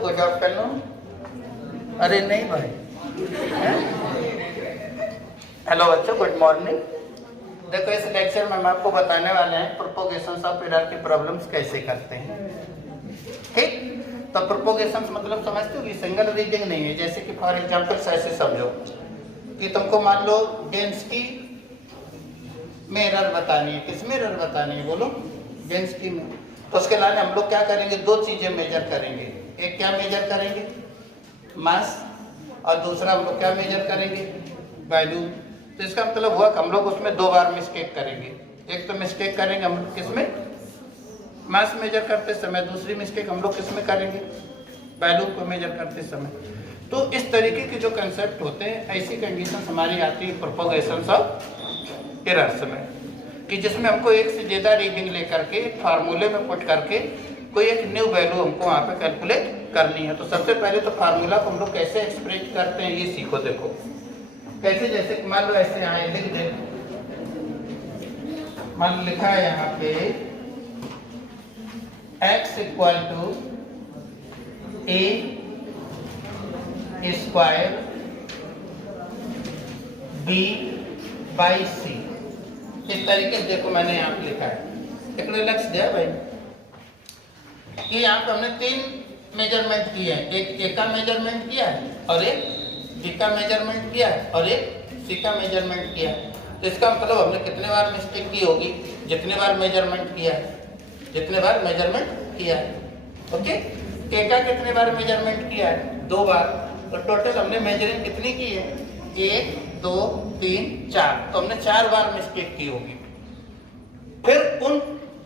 Good afternoon. अरे नहीं भाई, हेलो बच्चों, गुड मॉर्निंग। देखो इस लेक्चर में हम आपको बताने वाले हैं प्रोपोगेशन ऑफ एरर की प्रॉब्लम्स कैसे करते हैं। ठीक, तो प्रोपोगेशन मतलब समझते हो कि सिंगल रीडिंग नहीं है। जैसे कि फॉर एग्जांपल ऐसे समझो कि तुमको मान लो डेंसिटी में एरर बतानी है। किस में एरर बतानी है बोलो? डेंसिटी में। तो उसके लिए हम लोग क्या करेंगे, दो चीजें मेजर करेंगे। एक क्या मेजर करेंगे, मास, और दूसरा हम लोग क्या मेजर करेंगे, वैल्यू। तो इसका मतलब हुआ कि हम लोग उसमें दो बार मिस्टेक करेंगे। एक तो मिस्टेक करेंगे हम लोग किसमें, मास मेजर करते समय। दूसरी मिस्टेक हम लोग किसमें करेंगे, वैल्यू को मेजर करते समय। तो इस तरीके के जो कंसेप्ट होते हैं, ऐसी कंडीशन हमारी आती है प्रोपोगेशन ऑफ एरर्स में, कि जिसमें हमको एक से ज़्यादा रीडिंग लेकर के एक फार्मूले में पुट करके कोई एक न्यू वैल्यू हमको वहाँ पे कैलकुलेट करनी है। तो सबसे पहले तो फार्मूला को हम लोग कैसे एक्सप्रेस करते हैं ये सीखो। देखो कैसे, जैसे मान लो ऐसे यहाँ लिख दे, मान लो लिखा है यहाँ पे x equal to a square b by c। इस तरीके से देखो मैंने यहाँ पे लिखा है, एक लक्ष्य दिया भाई कि यहाँ पे हमने तीन मेजरमेंट किए हैं। एक ए का मेजरमेंट किया है, और एक बी का मेजरमेंट किया है, और एक सी का मेजरमेंट किया है। तो इसका मतलब हमने कितने बार मिस्टेक की होगी, जितने बार मेजरमेंट किया है, जितने बार मेजरमेंट किया है। ओके, ए का कितने बार मेजरमेंट किया है, दो बार। तो टोटल हमने मेजरिंग कितनी की है, 1 2 3 4। तो हमने 4 बार मिस्टेक की होगी। फिर उन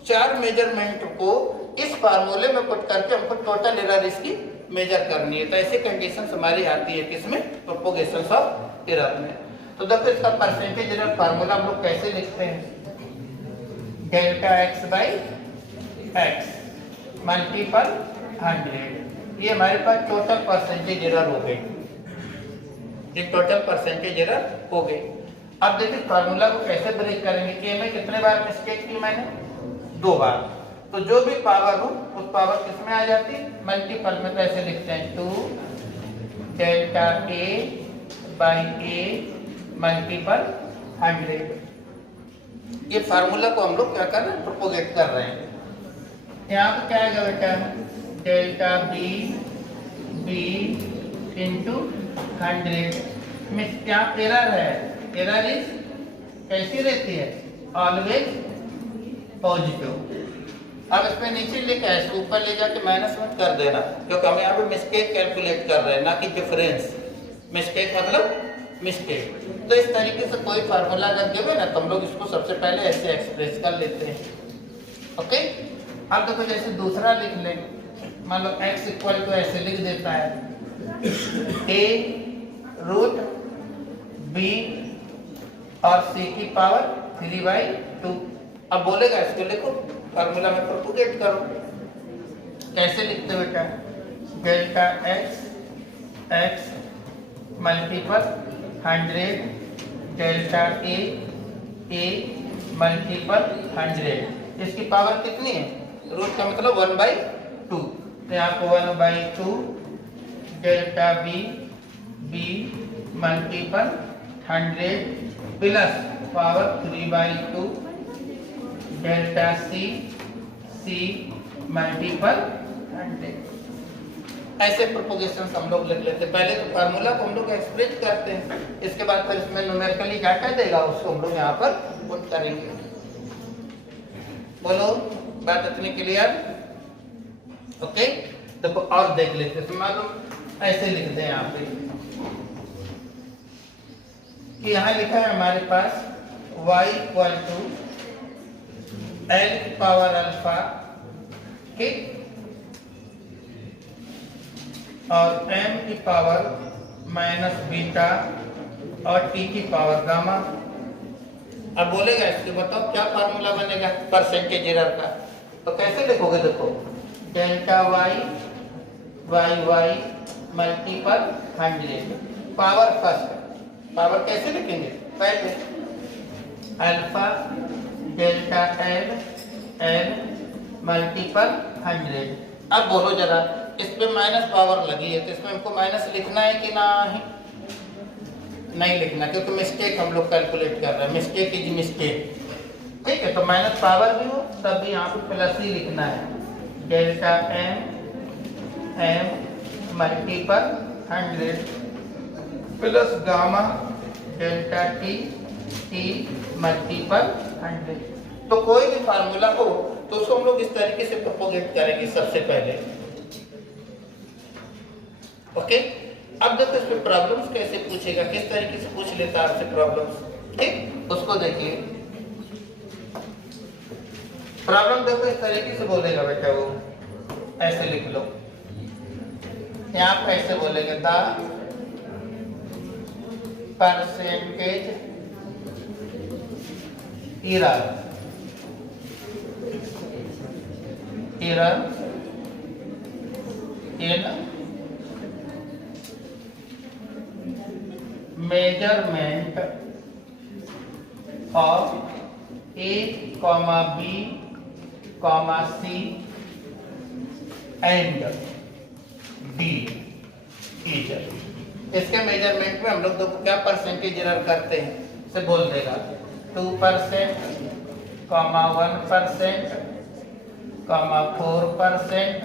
4 मेजरमेंट को इस फार्मूले में पुट करके हमको टोटल एरर इसकी मेजर करनी है। तो ऐसी कंडीशन हमारी आती है किसमें, प्रोपोगेशन ऑफ एरर में। तो देखो इसका परसेंटेज एरर फार्मूला हम लोग कैसे लिखते हैं, delta x by x multiple 100। ये हमारे पास टोटल परसेंटेज एरर हो गई, ये टोटल परसेंटेज एरर हो गई। अब देखिए फार्मूला को कैसे ब्रेक करेंगे कि में कितने बार मिस्टेक की मैंने, 2 बार। तो जो भी पावर हो उस पावर किसमें आ जाती है, मल्टीपल में। तो ऐसे लिखते हैं 2 delta A by A multiple 100। ये फार्मूला को हम लोग क्या कर रहे हैं, प्रोपोगेट कर रहे हैं। यहाँ पे क्या आएगा बेटा, डेल्टा बी बी इंटू 100 में क्या एरर है, एरर इज कैसी रहती है, ऑलवेज पॉजिटिव। अब इसमें नीचे लिखा है, इसको ऊपर ले जाके माइनस मत कर देना, क्योंकि हम यहाँ पे मिस्टेक कैलकुलेट कर रहे हैं, ना कि डिफरेंस। मिस्टेक मतलब मिस्टेक। तो इस तरीके से कोई फार्मूला अगर देवे ना, तो हम लोग इसको सबसे पहले ऐसे एक्सप्रेस कर लेते हैं। ओके, अब देखो जैसे दूसरा लिख लें, मान लो x इक्वल टू ऐसे लिख देता है a रूट b और c की पावर 3/2। अब बोलेगा इसको लिखो, फार्मूला में प्रोपोगेट करो। कैसे लिखते बेटा, delta x multiple 100 delta a multiple 100। इसकी पावर कितनी है, रूट का मतलब 1/2। तो यहाँ को 1/2 delta b multiple 100 plus power 3/2 delta c multiple 100। ऐसे प्रोपोगेशन हम लोग लिख लेते हैं। पहले तो फार्मूला को हम लोग एक्सप्रेस करते हैं, इसके बाद फिर इसमें न्यूमेरिकली डाटा देगा, उसको हम लोग यहाँ पर पुट करेंगे। बोलो बात इतनी क्लियर? ओके, देखो और देख लेते हैं। मालूम ऐसे लिख दें यहाँ पे कि यहाँ लिखा है हमारे पास y equal to l power alpha, ठीक, और m की पावर माइनस बीटा और t की पावर गामा। अब बोलेगा इसके बताओ क्या फार्मूला बनेगा परसेंटेज एरर का। तो कैसे लिखोगे, देखो delta y multiple 100 power first, power कैसे लिखेंगे, पहले अल्फा डेल्टा एल मल्टीपल 100। अब बोलो जरा इस पे माइनस पावर लगी है, तो इसमें हमको माइनस लिखना है कि नहीं लिखना, क्योंकि मिस्टेक हम लोग कैलकुलेट कर रहे हैं, मिस्टेक इज मिस्टेक। ठीक है, तो माइनस पावर भी हो तब भी यहाँ पे प्लस ही लिखना है। Delta M multiple 100 plus gamma delta T multiple 100। तो कोई भी फार्मूला हो तो उसको हम लोग इस तरीके से प्रोपोगेट करेंगे सबसे पहले। ओके, अब देखो इस पे प्रॉब्लम्स कैसे पूछेगा, किस तरीके से पूछ लेता है आपसे प्रॉब्लम्स। ठीक, उसको देखिए। प्रॉब्लम देखो इस तरीके से बोलेगा बेटा, वो ऐसे लिख लो, यहाँ पे ऐसे बोलेगा the percentage error in measurement of A, B, C and D is। इसके मेजरमेंट में हम लोग देखो क्या परसेंटेज एरर करते हैं, से बोल देगा 2%, 1%, 4%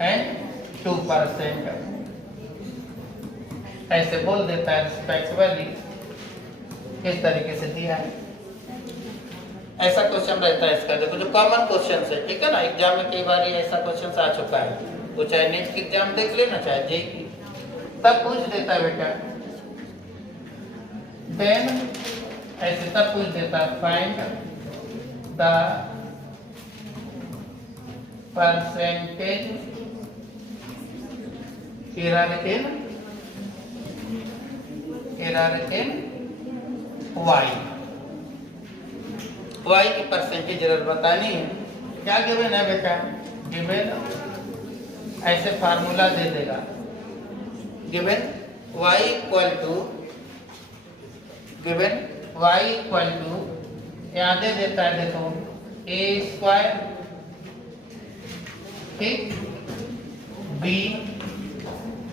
एंड 2%, ऐसे बोल देता है रिस्पेक्टिवली। किस तरीके से दिया है, ऐसा क्वेश्चन रहता है इसका। देखो जो कॉमन क्वेश्चन है, ठीक है ना, एग्जाम में कई बार ऐसा क्वेश्चन आ चुका है, वो चाहे नीट की एग्जाम देख लेना चाहे जेईई की, तब पूछ देता है बेटा। देन ऐसे तब पूछ देता है find the percentage error in Y की परसेंटेज एरर बतानी है। क्या गिवन है बेटा, गिवन ऐसे फार्मूला दे देगा, गिवन y इक्वल टू यहाँ दे देता है, देखो a स्क्वायर, ठीक, b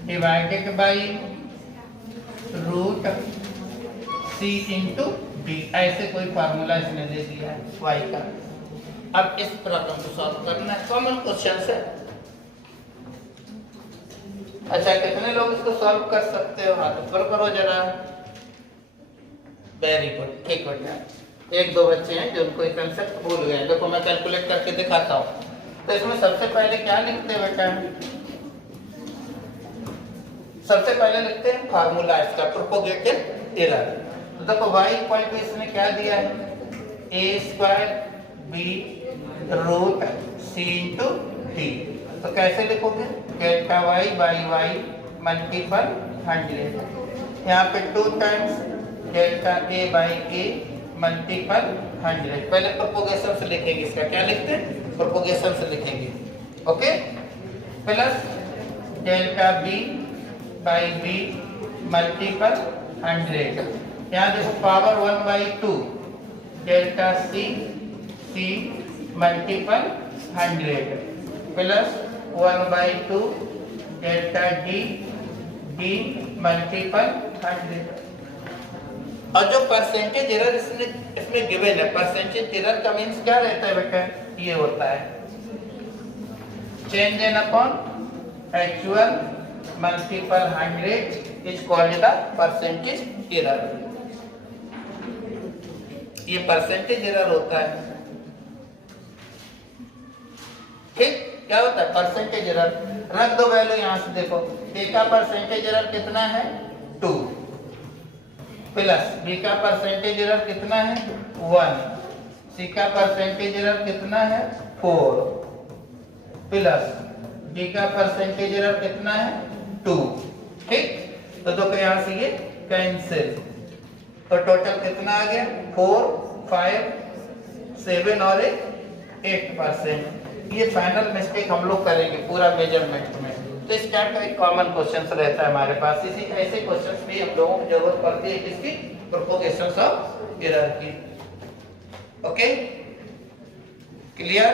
divided by root c into d, ऐसे कोई फार्मूला इसने दे दिया है y का। अब इस प्रॉब्लम को सॉल्व करना है, कॉमन क्वेश्चन है। अच्छा, कितने लोग इसको सॉल्व कर सकते हो, हाथ ऊपर करो जरा। वेरी गुड, ठीक बेटा। एक दो बच्चे हैं जो उनको कंसेप्ट भूल गए। देखो मैं कैलकुलेट करके दिखाता हूँ। तो इसमें सबसे पहले क्या लिखते हैं बेटा, सबसे पहले लिखते हैं फार्मूला इसका, प्रोपोगेटेड एरर। तो देखो y इक्वल टू इसने क्या दिया है, a square b root c into d। तो कैसे लिखोगे, delta y by y multiple 100, यहाँ पे 2 times delta a by a multiple 100। पहले प्रोपोगेशन से लिखेंगे, इसका क्या लिखते हैं, प्रोपोगेशन से लिखेंगे। Okay, plus delta b by b multiple 100, यहाँ देखो power 1/2 delta c multiple 100 plus 1/2 delta d multiple 100। और जो परसेंटेज एरर इसमें गिवन है, परसेंटेज एरर का मींस क्या रहता है बेटा, ये होता है change in upon actual multiple 100 is called the percentage error. ये परसेंटेज एरर होता है। ठीक, क्या होता है परसेंटेज एरर, रख दो वैल्यू यहां से। देखो a का परसेंटेज एरर कितना है 2, प्लस b का परसेंटेज एरर कितना है 1, c का परसेंटेज एरर कितना है 4, प्लस d का परसेंटेज एरर कितना है 2। ठीक, तो देखो यहाँ से ये कैंसिल, तो टोटल कितना आ गया 4, 5, 7 और 8%। ये फाइनल मिस्टेक हम लोग करेंगे पूरा मेजरमेंट में। तो इस टाइप का एक कॉमन क्वेश्चन रहता है हमारे पास। इसी ऐसे क्वेश्चन भी हम लोगों को जरूरत पड़ती है किसकी, प्रोपोगेशन ऑफ एरर की। Okay, clear.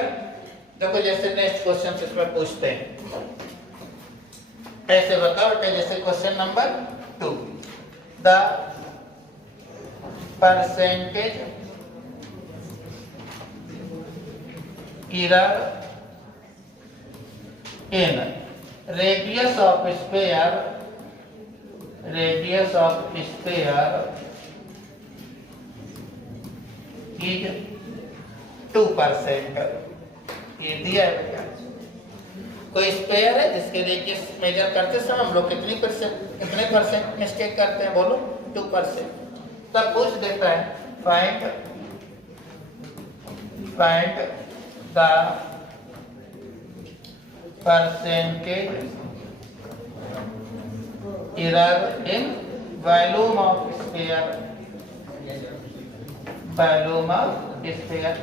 देखो जैसे नेक्स्ट क्वेश्चन इसमें पूछते हैं, ऐसे बताओ बेटा, जैसे question number 2, the percentage error in radius of sphere is 2%। ये दिया है बेटा। कोई स्पेयर है जिसके रेडियस मेजर करते समय हम लोग कितने परसेंट मिस्टेक करते हैं, बोलो 2%। तब पूछ देता है find the percentage error in volume of sphere,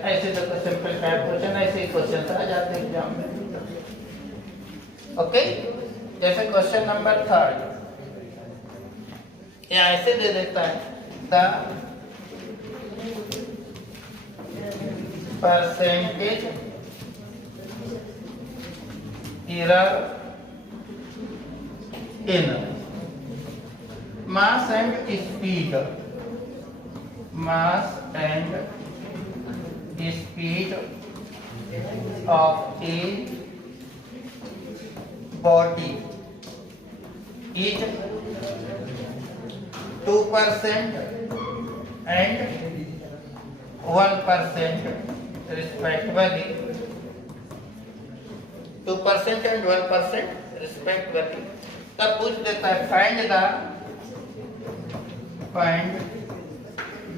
ऐसे तो सिंपल टाइप क्वेश्चन, ऐसे ही क्वेश्चन आ जाते हैं एग्जाम में। ओके, जैसे क्वेश्चन नंबर 3 या ऐसे दे देता है the percentage error in mass and speed of a body is 2% and 1% respectively, 2% and 1% respectively। तब पूछ देता है find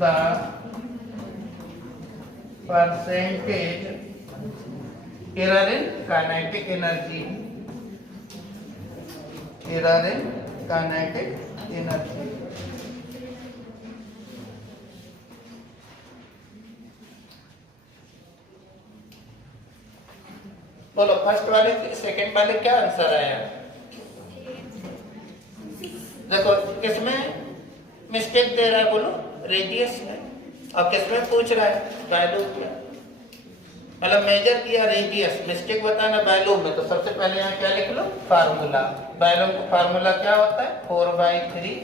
the percentage error in kinetic energy, बोलो फर्स्ट वाले सेकंड वाले क्या आंसर आया? देखो किसमें मिस्टेक दे रहा है, बोलो रेडियस में, और किसमें पूछ रहा है वैल्यू में। मतलब मेजर किया रेडियस, मिस्टेक बताना वैल्यू में, तो सबसे पहले यहाँ क्या लिख लो फार्मूला। वैल्यू का फार्मूला क्या होता है 4/3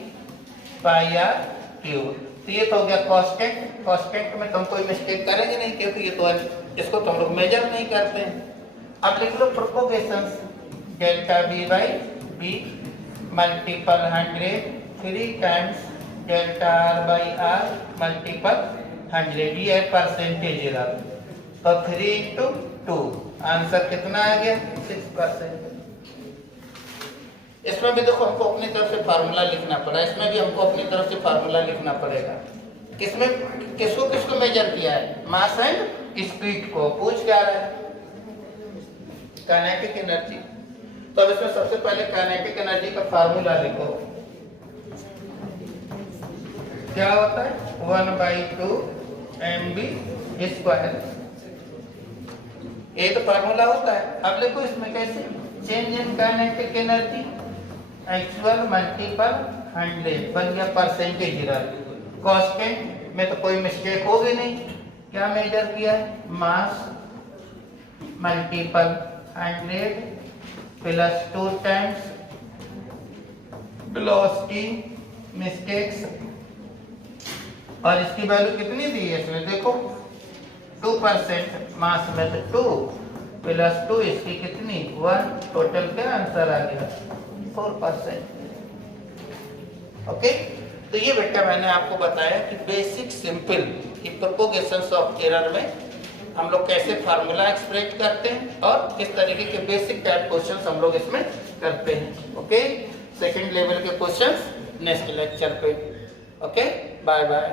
पाई आर क्यूब। तो ये तो हो गया कांस्टेंट, कांस्टेंट में तुम कोई मिस्टेक करेंगे नहीं क्योंकि ये तो इसको तुम लोग मेजर नहीं करते हैं। अब लिख लो propagation delta B by B multiple 100 3 times delta R by R multiple 100, ये है परसेंटेज एरर। तो 3 into 2 आंसर कितना आ गया 6%। इसमें भी देखो हमको अपनी तरफ से फार्मूला लिखना पड़ा, इसमें भी हमको अपनी तरफ से फार्मूला लिखना पड़ेगा। किसमें किसको मेजर किया है, मास एंड स्पीड को पूछ क्या रहा है, काइनेटिक एनर्जी। तो अब इसमें सबसे पहले काइनेटिक एनर्जी का फार्मूला लिखो, क्या होता है 1/2 mv², ये तो फार्मूला होता है। अब देखो इसमें कैसे, change in kinetic energy actual multiple 100 बन गया परसेंटेज एरर। कांस्टेंट में तो कोई मिस्टेक होगी नहीं, क्या मेजर किया है mass multiple 100 plus 2 times velocity mistakes, और इसकी वैल्यू कितनी दी है इसमें देखो 2%, मास में तो 2 प्लस 2 इसकी कितनी 1, टोटल क्या आंसर आ गया 4%। ओके, तो ये बेटा मैंने आपको बताया कि बेसिक सिंपल कि प्रोपोगेशंस ऑफ एरर में हम लोग कैसे फार्मूला एक्सप्रेस करते हैं और किस तरीके के बेसिक टाइप क्वेश्चंस हम लोग इसमें करते हैं। ओके, सेकंड लेवल के क्वेश्चंस नेक्स्ट लेक्चर पे। Okay, bye bye.